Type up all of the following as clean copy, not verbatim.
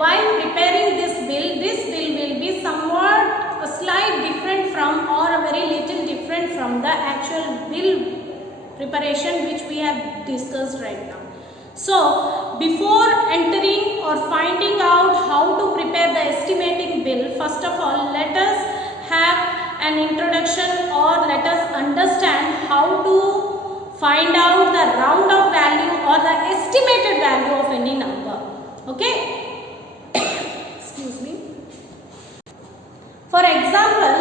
while preparing this bill will be somewhat a slight different from or a very little different from the actual bill preparation which we have discussed right now. So before entering or finding out how to prepare the estimating bill, first of all let us have an introduction or let us understand how to find out the round up value or the estimated value of any number. Okay. Excuse me. For example,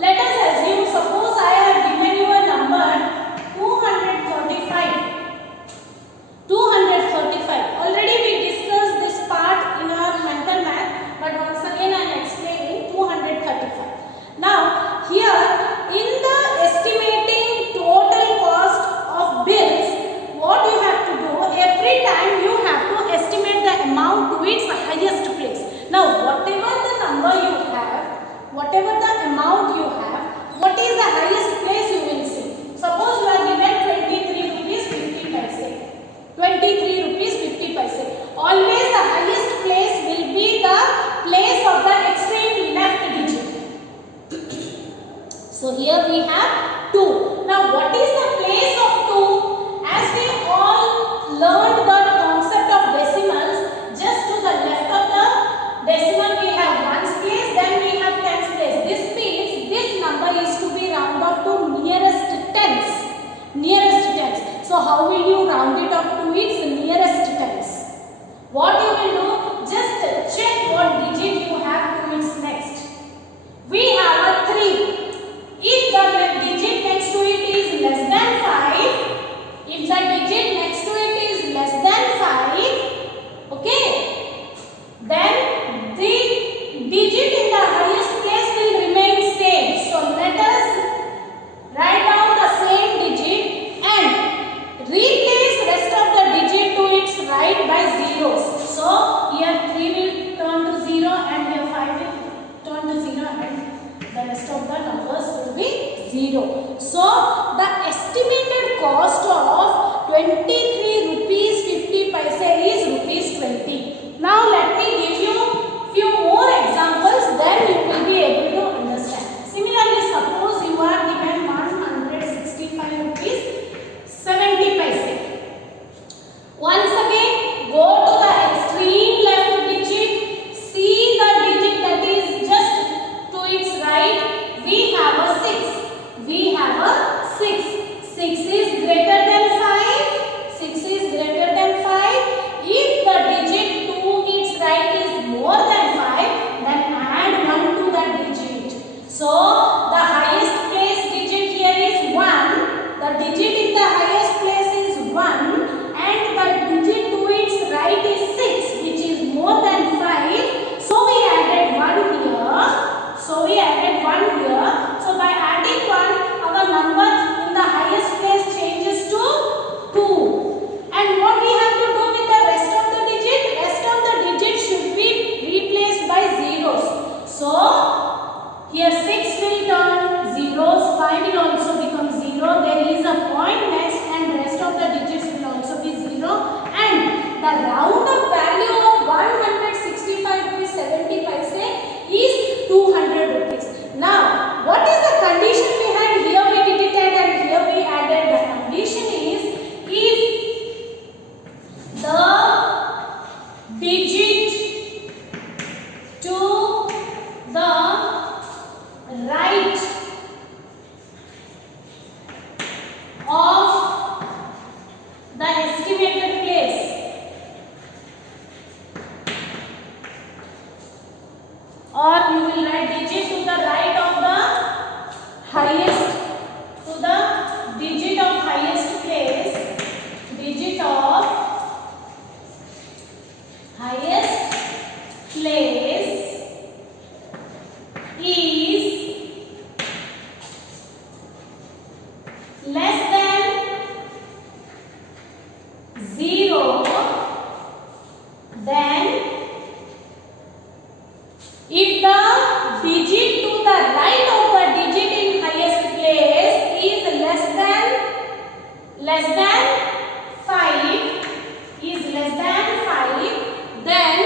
let us assume, suppose I have given you a number 235. 235. Already we discussed this part in our mental math, but once again I am explaining 235. Now here in the estimating total cost of bills, what you have to do, every time you have to estimate the amount to its highest place. Now whatever the number you have, whatever the amount you have, what is the highest place you will see. Suppose you are given 23 rupees 50 paise. 23 rupees 50 paise. Always the highest place will be the place of the extreme left digit. So here we have 2. Now what is the place of 2? As we all learned the concept of decimals, just to the left of the decimal we have ones place, then we have tens place. This means this number is to be round off to nearest tens. Nearest tens. So how will you round it off to its nearest tens? What you will do, just check what digit you have to its next. We have a 3. If the digit next to it is less than 5, if the digit next to it is less than 5, okay, then the digit in the highest place will remain same. So let us write down the same digit and replace rest of the digit to its right by zeros. So here 3 will turn to 0 and here 5 will turn to 0 and the rest of the numbers will be 0. So the estimated cost of 23 rupees 50 paise is rupees 20. Now let me give you few more examples, then you will be able to understand. Similarly, suppose you are given 165 rupees 70 paise. Once again, go to the extreme left digit, see the digit that is just to its right. We have a 6. We have a 6. 6 is greater than 5. 6 is greater than 5. If the digit to its right is more than 5, then add 1 to that digit. So the highest place digit here is 1. The digit in the highest place is 1 and the digit to its right is 6, which is more than 5. So we added 1 here. So by adding 1, our number in the highest place changes to 2. And what we have to do with the rest of the digit? Rest of the digit should be replaced by zeros. So here 6 will turn zeros, 5 will also become 0. There is a point next and rest of the digits will also be 0. And the round up value of 165 rupees 70 paise is 200 rupees. Now, what is the condition we had? Here we did it and here we added. The condition is if the digit to the right of the estimated place or you will write digit to the right of the highest, to the digit of highest place, digit of highest place is less than 0, then if the digit to the right of the digit in highest place is less than 5, then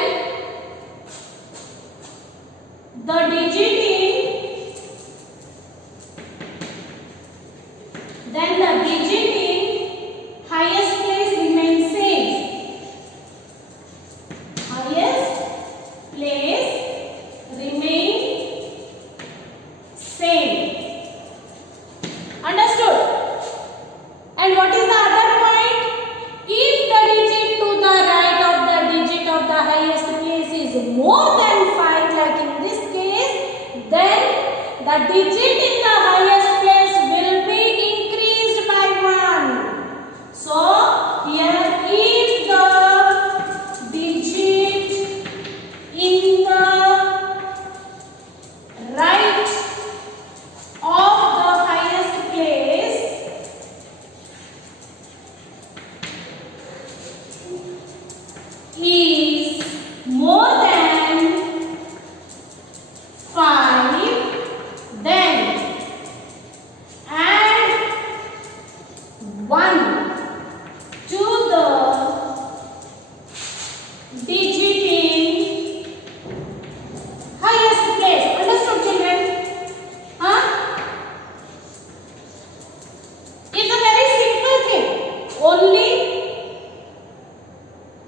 is more than 5, like in this case, then the digit in the highest place will be increased by 1. So here if the digit in the right of the highest place is more than 5, then add 1 to the digit in highest place. Understood, children? Huh? It's a very simple thing. Only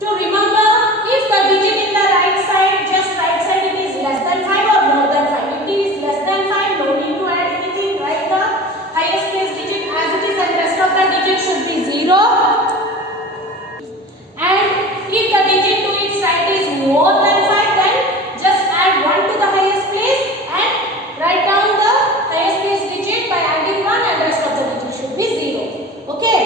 to remember, if the digit in the right side, just right side, it is less than 5 or more than 5. If it is less than 5, no need to add anything. Write the highest place digit as it is and rest of the digit should be 0. And if the digit to its right is more than 5, then just add 1 to the highest place and write down the highest place digit by adding 1 and rest of the digit should be 0. Okay?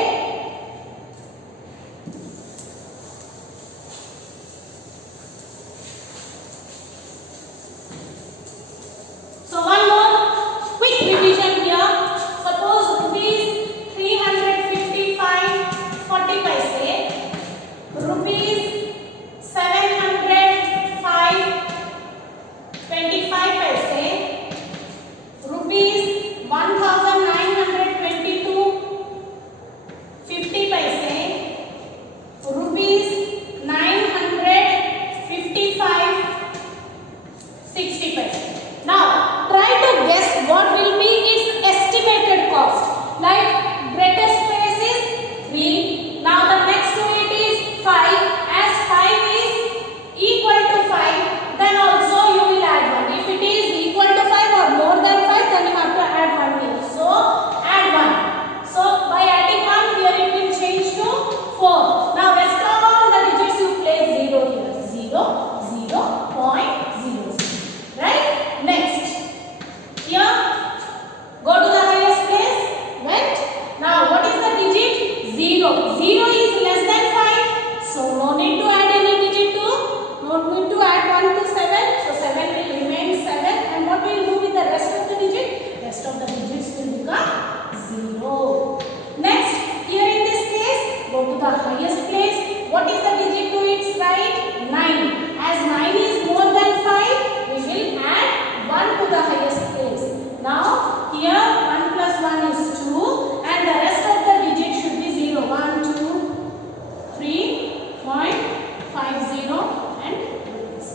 So one more quick revision here. Suppose rupees 355 40 paise, rupees 705 25 paise, rupees 1922 50 paise, rupees 955 60 paise. Now, try to guess what will be its estimated cost. Like greatest place is 3. Now the next to it is 5. As 5 is equal to 5, then also you will add 1. If it is equal to 5 or more than 5, then you have to add 1 here. So, add 1. So, by adding 1 here it will change to 4. Now, rest of all the digits you place 0 here. 0, 0.00. Right? Next. Here, go to the highest place. Went. Now, what is the digit? 0. 0 is less than 5. So, no need to add any digit to. No need to add 1 to 7. So, 7 will remain 7. And what will do with the rest of the digit? Rest of the digits will become 0. Next, here in this case, go to the highest place. What is the digit to its right? 9. As 9 is more than 5, we will add 1 to the highest place. Now, here 1 plus 1 is 2 and the rest of the digit should be 0. 1, 2, 3.50 and rupees.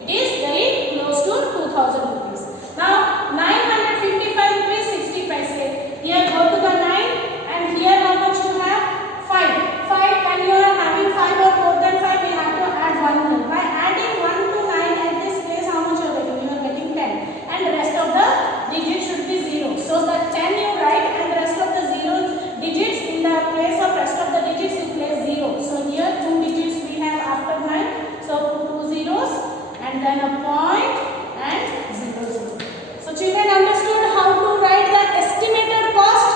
It is very close to 2000 rupees. Now, 955 rupees 60 paise. Here go to the 9 and here how much you have? 5. 5, when you are having 5 or more than 5, we have to add 1 here. By adding 1 to 9 at this place, how much you are getting? You are getting 10. And the rest of the digit should be 0. So the 10 you write and the rest of the 0 digits in the place of rest of the digits you place 0. So here 2 digits we have after 9. So 2 zeros and then a point and 0, 0. So children understood how to write the estimated cost.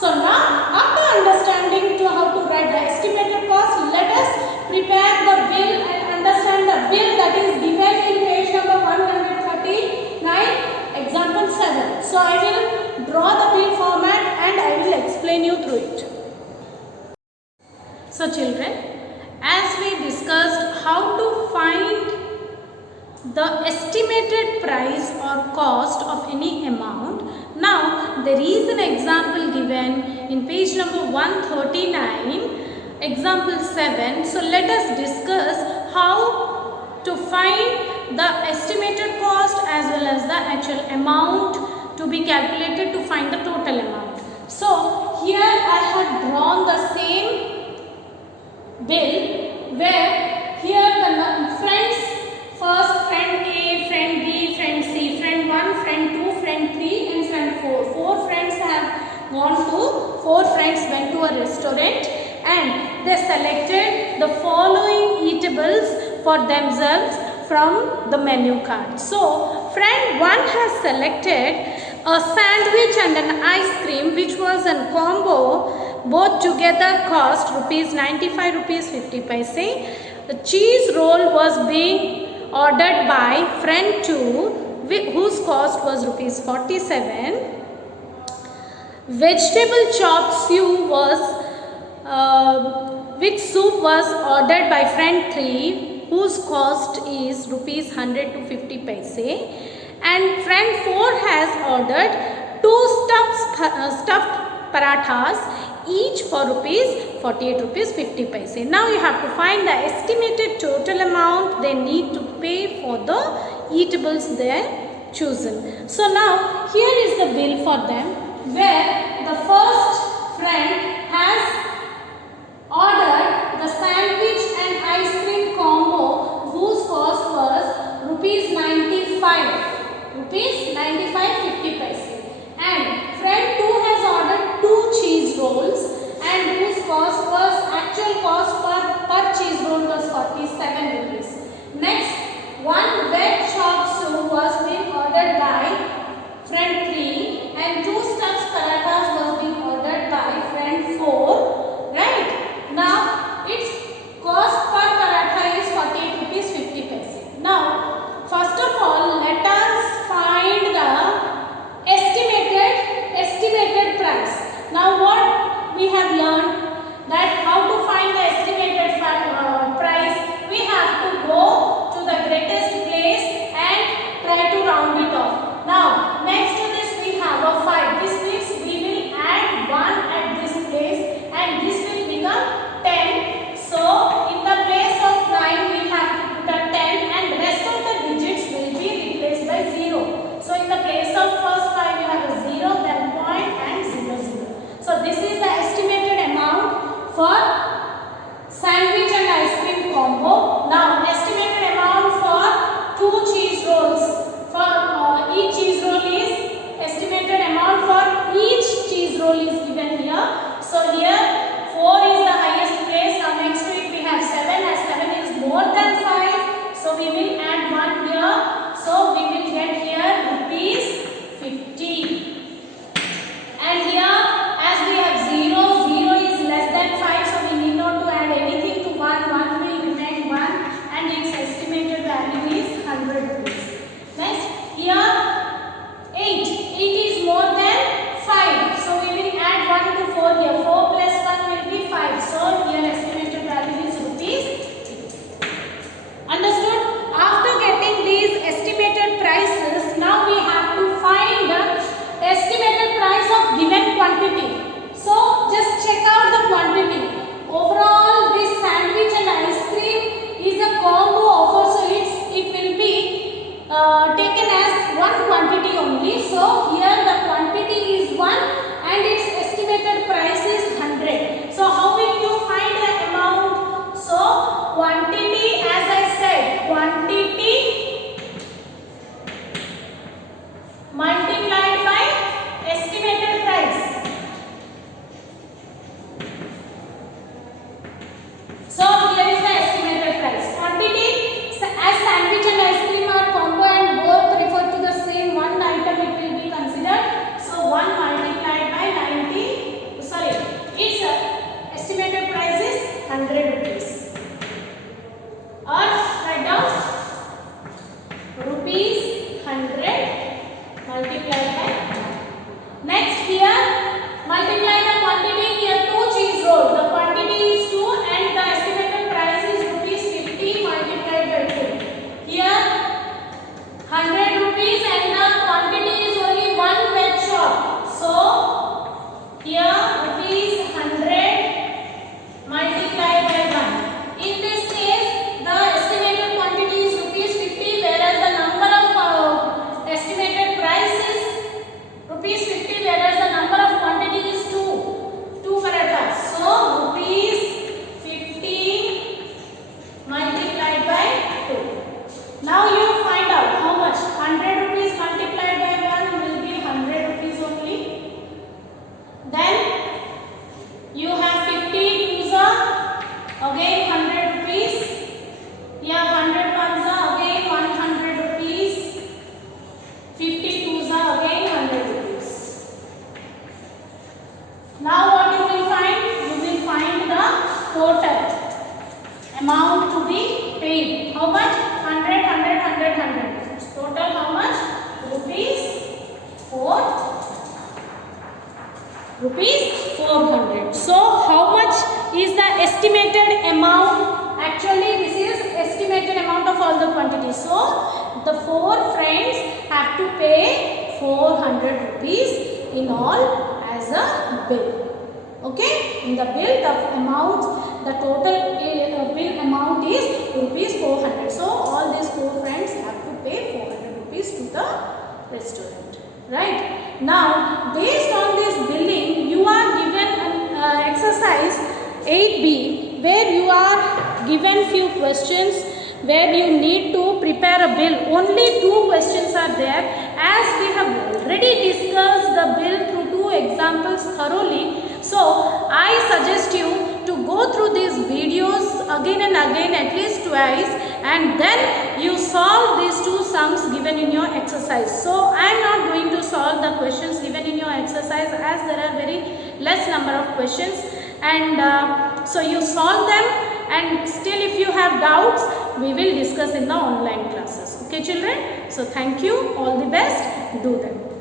So now after understanding to how to write the estimated cost, let us prepare the bill and understand the bill that is given in page number 139, example 7. So I will draw the bill format and I will explain you through it. So children, as we discussed how to find the estimated price or cost of any amount, now there is an example given in page number 139, example 7. So let us discuss how to find the estimated cost as well as the actual amount to be calculated to find the total amount. So here I have drawn the same bill where here the friends, first friend A, friend B, friend C, friend 1, friend 2, friend 3 and friend 4. 4 friends have gone to, 4 friends went to a restaurant and they selected the following eatables for themselves from the menu card. So friend 1 has selected a sandwich and an ice cream which was a combo, both together cost rupees 95 rupees 50 paise. The cheese roll was being ordered by friend 2 whose cost was rupees 47. Vegetable chop soup was with soup was ordered by friend 3 whose cost is rupees 100 to 50 paise, and friend 4 has ordered 2 stuffed parathas each for rupees 48 rupees 50 paise. Now you have to find the estimated total amount they need to pay for the eatables they chosen. So now here is the bill for them, where the first friend has ordered the sandwich and ice cream combo whose cost was rupees 95 50 paise, and friend 2 has ordered 2 cheese rolls and whose cost was actual cost per cheese roll was 47 rupees. Next, 1 veg chop soup was being ordered by friend 3 and 2 stuffed parathas was being ordered by friend 4. Right? Now its cost per paratha is 48 rupees 50 paise. Now first of all let us find the estimated price. Now what we have learned, that how to find the estimated price, we have to go to the greatest place and try to round it off. Now next to this we have a 5. This means we will add 1 at this place and this will become 10. So in the place of 9 we have to put a 10 and rest of the digits will be replaced by 0. So in the place of first 5 you have a 0, then point and 0 0. So this is the estimated amount for sandwich and ice cream combo. Now estimated amount for 2 cheese rolls. For each cheese roll is estimated amount for each cheese roll is given here. So here 4 is the highest place. Now next to it we have 7, as 7 is more than 5. So we will add 1 here. So we will get here rupees 50. And here as we have 0, 0 is less than 5. So we need not to add anything to 1. 1 will remain 1 and its estimated value is 100 rupees. Next, here 8. 8 is more than 5. So we will add 1 to 4 here. 4 plus 1 will be 5. So here estimated value is rupees 50. Understood? After getting these estimated prices, now we have to find the estimated price of given quantity. So just check out the quantity. Overall this sandwich and ice cream is a combo offer, so it will be taken as 1 quantity only. So here the quantity is 1 and its estimated price is 100. So how will you find the amount? So quantity, as I said, quantity multiplied by estimated price. So here is the estimated price. Quantity, as sandwich and ice cream are combo and both refer to the same one item, it will be considered. So 1 multiplied by 90, sorry, its estimated price is 100 rupees. Or write down rupees 100 multiplied by 1. Next here, multiply the quantity here 2 cheese roll. The quantity is 2 and the estimated price is rupees 50 multiplied by 2. Here 100 rupees and the quantity is only 1 veg chop. So here rupees 100 multiplied by 1. In this case the estimated quantity is rupees 50, whereas the number of estimated price is rupees 50, whereas the number of quantity is 2 parathas. So rupees 50 multiplied by 2. Now you find out how much. 100 rupees multiplied by 1 will be 100 rupees only. Then you have 50 twos are again 100 rupees. Here 100 ones are again rupees 400. So how much is the estimated amount? Actually this is estimated amount of all the quantities. So the 4 friends have to pay 400 rupees in all as a bill. Okay, in the bill the amount, the total bill amount is rupees 400. So all these 4 friends have to pay 400 rupees to the restaurant. Right. Now based on this billing you are given an exercise 8B where you are given few questions where you need to prepare a bill. Only 2 questions are there. As we have already discussed the bill through 2 examples thoroughly, so I suggest you to go through these videos again and again at least twice, and then you solve these 2 sums given in your exercise. So I am not going to solve the questions given in your exercise as there are very less number of questions, and so you solve them, and still if you have doubts we will discuss in the online classes. Okay children, so thank you, all the best, do them.